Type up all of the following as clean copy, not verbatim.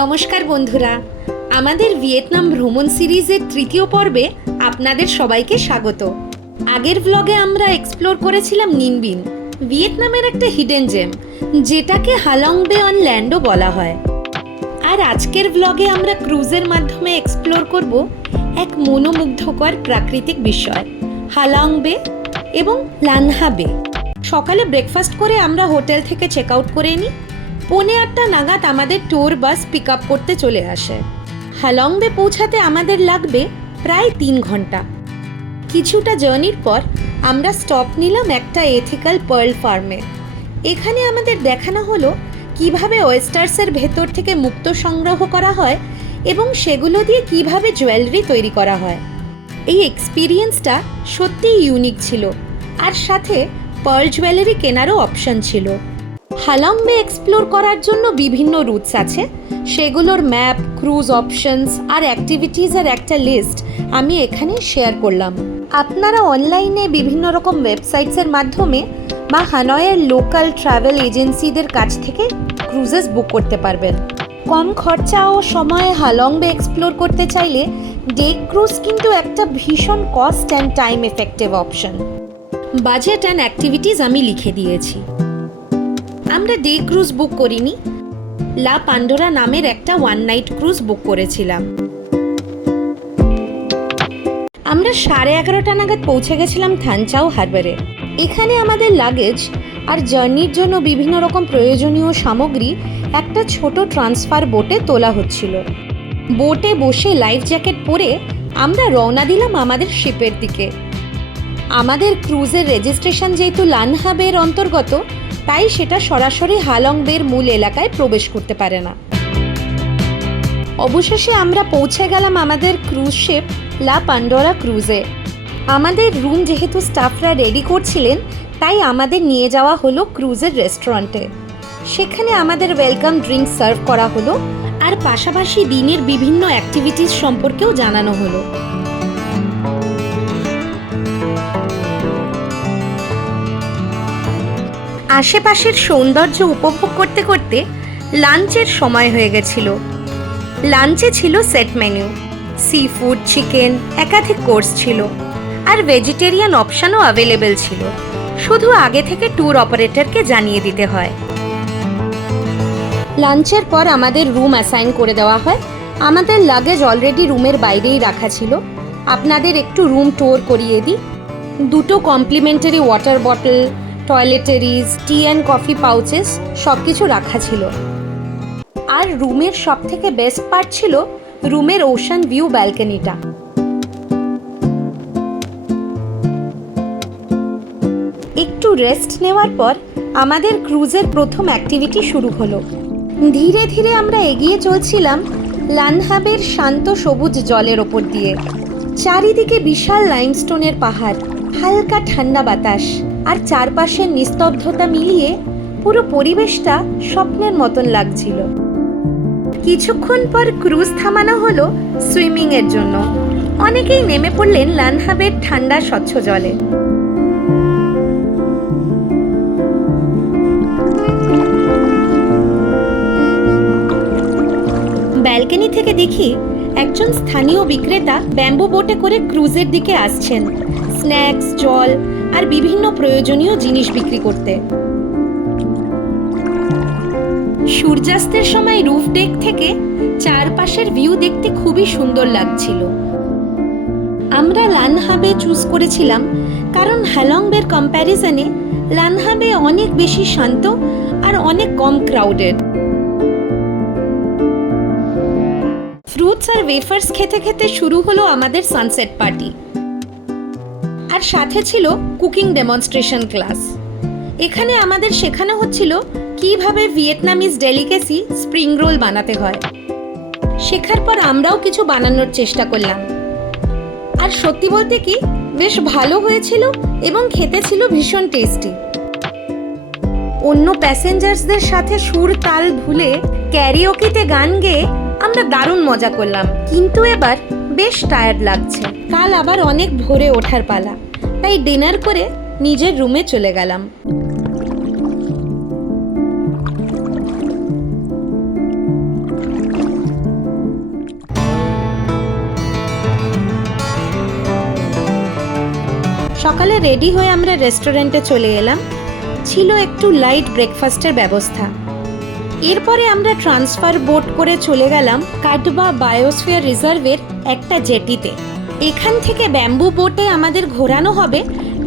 নমস্কার বন্ধুরা, আমাদের ভিয়েতনাম ভ্রমণ সিরিজের তৃতীয় পর্বে আপনাদের সবাইকে স্বাগত। আগের ব্লগে আমরা এক্সপ্লোর করেছিলাম নিন বিন, ভিয়েতনামের একটা হিডেন জেম, যেটাকে হালং বে অন ল্যান্ডও বলা হয়। আর আজকের ব্লগে আমরা ক্রুজের মাধ্যমে এক্সপ্লোর করব এক মনোমুগ্ধকর প্রাকৃতিক বিষয়, হালং বে এবং লান হা বে। সকালে ব্রেকফাস্ট করে আমরা হোটেল থেকে চেক আউট করে নিই। 8:30 নাগাদ আমাদের ট্যুর বাস পিক আপ করতে চলে আসে। হালং বে পৌঁছাতে আমাদের লাগবে প্রায় 3 ঘন্টা। কিছুটা জার্নির পর আমরা স্টপ নিলাম একটা এথিক্যাল পার্ল ফার্মে। এখানে আমাদের দেখানো হলো কিভাবে ওয়েস্টার্সের ভেতর থেকে মুক্তো সংগ্রহ করা হয় এবং সেগুলো দিয়ে কিভাবে জুয়েলারি তৈরি করা হয়। এই এক্সপিরিয়েন্সটা সত্যিই ইউনিক ছিল, আর সাথে পার্ল জুয়েলারি কেনারও অপশন ছিল। হালং বে এক্সপ্লোর করার জন্য বিভিন্ন রুটস আছে, সেগুলোর ম্যাপ, ক্রুজ অপশনস আর অ্যাক্টিভিটিসের একটা লিস্ট আমি এখানে শেয়ার করলাম। আপনারা অনলাইনে বিভিন্ন রকম ওয়েবসাইটসের মাধ্যমে বা হানয়ের লোকাল ট্রাভেল এজেন্সিদের কাছ থেকে ক্রুজেস বুক করতে পারবেন। কম খরচা ও সময়ে হালং বে এক্সপ্লোর করতে চাইলে ডে ক্রুজ কিন্তু একটা ভীষণ cost and time effective option. Budget and activities আমি লিখে দিয়েছি। আমরা ডে ক্রুজ বুক করিনি, লা পান্ডোরা নামের একটা 1 নাইট ক্রুজ বুক করেছিলাম। আমরা 11:30 নাগাদ পৌঁছে গেছিলাম থান চাও হারবারে। এখানে আমাদের লাগেজ আর জার্নির জন্য বিভিন্ন রকম প্রয়োজনীয় সামগ্রী একটা ছোট ট্রান্সফার বোটে তোলা হচ্ছিল। বোটে বসে লাইফ জ্যাকেট পরে আমরা রওনা দিলাম আমাদের শিপের দিকে। আমাদের ক্রুজের রেজিস্ট্রেশন যেহেতু লান হা বের অন্তর্গত, তাই সেটা সরাসরি হালং বের মূল এলাকায় প্রবেশ করতে পারে না। অবশেষে আমরা পৌঁছে গেলাম আমাদের ক্রুজ শিপ লা পান্ডোরা ক্রুজে। আমাদের রুম যেহেতু স্টাফরা রেডি করছিলেন, তাই আমাদের নিয়ে যাওয়া হলো ক্রুজের রেস্টুরেন্টে। সেখানে আমাদের ওয়েলকাম ড্রিঙ্ক সার্ভ করা হলো, আর পাশাপাশি দিনের বিভিন্ন অ্যাক্টিভিটিস সম্পর্কেও জানানো হলো। আশেপাশের সৌন্দর্য উপভোগ করতে করতে লাঞ্চের সময় হয়ে গেছিল। লাঞ্চে ছিল set menu, sea food, chicken, একাধিক কোর্স ছিল, আর ভেজিটেরিয়ান অপশনও অ্যাভেলেবেল ছিল। শুধু আগে থেকে ট্যুর অপারেটরকে জানিয়ে দিতে হয়। লাঞ্চের পর আমাদের রুম অ্যাসাইন করে দেওয়া হয়। আমাদের লাগেজ অলরেডি রুমের বাইরেই রাখা ছিল। আপনাদের একটু রুম ট্যুর করিয়ে দিই। 2 complimentary water bottle, toiletries, tea and coffee pouches সব কিছু রাখা ছিল। আর রুমের সব থেকে বেস্ট পার্ট ছিল রুমের ওশান ভিউ ব্যালকনিটা। একটু রেস্ট নেওয়ার পর আমাদের ক্রুজের প্রথম অ্যাক্টিভিটি শুরু হলো। ধীরে ধীরে আমরা এগিয়ে চলছিলাম লান হা বের শান্ত সবুজ জলের ওপর দিয়ে। চারিদিকে বিশাল লাইমস্টোনের পাহাড়, হালকা ঠান্ডা বাতাস আর চারপাশের নিস্তব্ধতা মিলিয়ে পুরো পরিবেশটা স্বপ্নের মতন লাগছিল। কিছুক্ষণ পর ক্রুজ থামানো হলো সুইমিং এর জন্য। অনেকেই নেমে পড়লেন লান হা বের ঠান্ডা স্বচ্ছ জলে। ব্যালকনি থেকে দেখি একজন স্থানীয় বিক্রেতা ব্যাম্বু বোটে করে ক্রুজের দিকে আসছেন, স্ন্যাক্স, জল আর বিভিন্ন প্রয়োজনীয় জিনিস বিক্রি করতে। সূর্যাস্তের সময় রুফ ডেক থেকে চারপাশের ভিউ দেখতে খুবই সুন্দর লাগছিল। আমরা লান হা বে চুজ করেছিলাম কারণ হালং বের কম্প্যারিজনে লান হা বে অনেক বেশি শান্ত আর অনেক কম ক্রাউডেড। ফ্রুটস আর ওয়েফার্স খেতে খেতে শুরু হলো আমাদের সানসেট পার্টি, আর সাথে ছিল কুকিং ডেমনস্ট্রেশন ক্লাস। এখানে আমাদের শেখানো হচ্ছিল কিভাবে ভিয়েতনামিজ ডেলিকেসি স্প্রিং রোল বানাতে হয়। শেখার পর আমরাও কিছু বানানোর চেষ্টা করলাম, আর সত্যি বলতে কি বেশ ভালো হয়েছিল এবং খেতে ছিল ভীষণ টেস্টি। অন্য প্যাসেঞ্জার্সদের সাথে সুর তাল ভুলে ক্যারিওকিতে গান গেয়ে আমরা দারুণ মজা করলাম, কিন্তু এবার বেশ টায়ার্ড লাগছে। কাল আবার অনেক ভোরে ওঠার পালা, তাই ডিনার করে নিজের রুমে চলে গেলাম। সকালে রেডি হয়ে আমরা রেস্টুরেন্টে চলে এলাম। ছিল একটু লাইট ব্রেকফাস্টের ব্যবস্থা। এরপরে আমরা ট্রান্সফার বোট করে চলে গেলাম কাটবা বায়োস্ফিয়ার রিজার্ভের একটা জেটিতে। এখান থেকে ব্যাম্বু বোটে আমাদের ঘোরানো হবে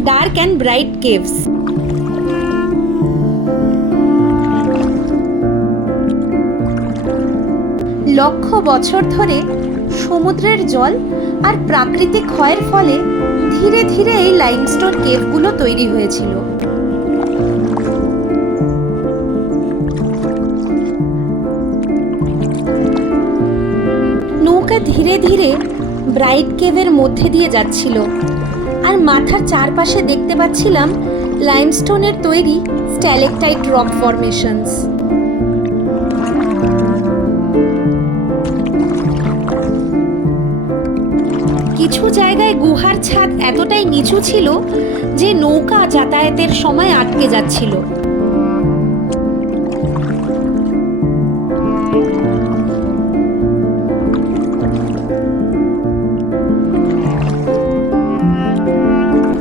ডার্ক অ্যান্ড ব্রাইট কেভস। লক্ষ বছর ধরে সমুদ্রের জল আর প্রাকৃতিক ক্ষয়ের ফলে ধীরে ধীরে এই লাইমস্টোন কেভগুলো তৈরি হয়েছিল। নৌকা ধীরে ধীরে ব্রাইট কেভের মধ্যে দিয়ে যাচ্ছিল, আর মাথার চারপাশে দেখতে পাচ্ছিলাম লাইমস্টোনের তৈরি স্ট্যালেকটাইট রক ফরমেশনস। কিছু জায়গায় গুহার ছাদ এতটাই নিচু ছিল যে নৌকা যাতায়াতের সময় আটকে যাচ্ছিল।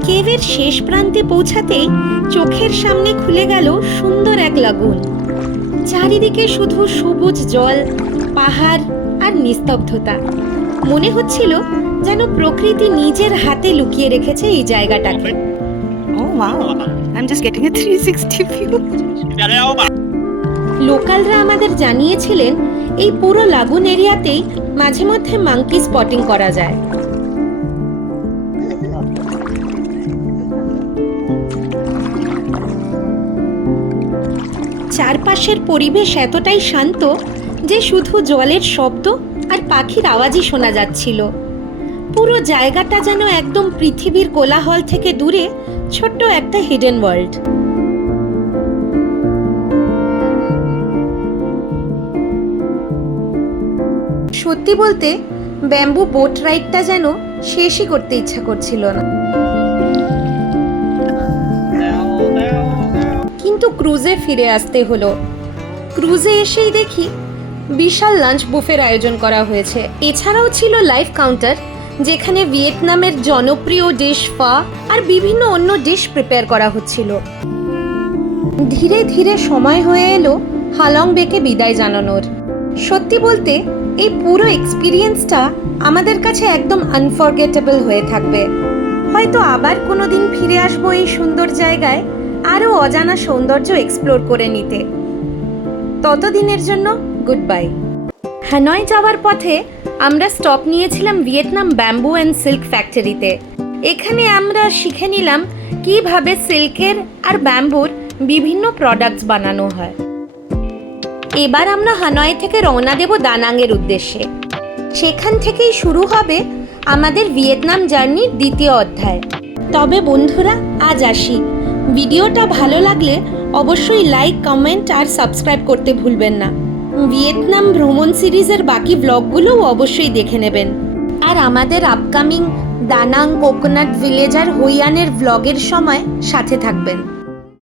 কেভের শেষ প্রান্তে পৌঁছাতেই চোখের সামনে খুলে গেল সুন্দর এক লাগুন। চারিদিকে শুধু সবুজ জল, পাহাড় আর নিস্তব্ধতা। মনে হচ্ছিল যেন প্রকৃতি নিজের হাতে লুকিয়ে রেখেছে এই জায়গাটাকে। Oh wow, I'm just getting a 360 view. লোকালরা আমাদের জানিয়েছিলেন এই পুরো লাগুন এরিয়াতেই মাঝে মধ্যে মাঙ্কি স্পটিং করা যায়। চারপাশের পরিবেশ এতটাই শান্ত যে শুধু জলের শব্দ আর পাখির আওয়াজই শোনা যাচ্ছিল। পুরো জায়গাটা যেন একদম পৃথিবীর কোলাহল থেকে দূরে ছোট্ট একটা হিডেন ওয়ার্ল্ড। সত্যি বলতে ব্যাম্বু বোট রাইডটা যেন শেষই করতে ইচ্ছা করছিল না। কিন্তু ক্রুজে ফিরে আসতে হলো। ক্রুজে এসেই দেখি বিশাল লাঞ্চ বুফের আয়োজন করা হয়েছে। এছাড়াও ছিল লাইভ কাউন্টার, যেখানে ভিয়েতনামের জনপ্রিয় ডিশ ফা আর বিভিন্ন অন্য ডিশ প্রিপেয়ার করা হচ্ছিল। ধীরে ধীরে সময় হয়ে এলো হালং বেকে বিদায় জানানোর। সত্যি বলতে এই পুরো এক্সপিরিয়েন্সটা আমাদের কাছে একদম আনফরগেটেবল হয়ে থাকবে। হয়তো আবার কোনোদিন ফিরে আসবো এই সুন্দর জায়গায় আরও অজানা সৌন্দর্য এক্সপ্লোর করে নিতে। ততদিনের জন্য গুড বাই। হানয় যাওয়ার পথে আমরা স্টপ নিয়েছিলাম ভিয়েতনাম ব্যাম্বু অ্যান্ড সিল্ক ফ্যাক্টরিতে। এখানে আমরা শিখে নিলাম কিভাবে সিল্কের আর ব্যাম্বুর বিভিন্ন প্রোডাক্টস বানানো হয়। এবার আমরা হানয় থেকে রওনা দেব দানাংয়ের উদ্দেশ্যে। সেখান থেকেই শুরু হবে আমাদের ভিয়েতনাম জার্নির দ্বিতীয় অধ্যায়। তবে বন্ধুরা, আজ আসি। ভিডিওটা ভালো লাগলে অবশ্যই লাইক, কমেন্ট আর সাবস্ক্রাইব করতে ভুলবেন না। ভিয়েতনাম ভ্রমণ সিরিজের বাকি ব্লগগুলোও অবশ্যই দেখে নেবেন। আর আমাদের আপকামিং দানাং, কোকোনাট ভিলেজ আর হইয়ানের ব্লগের সময় সাথে থাকবেন।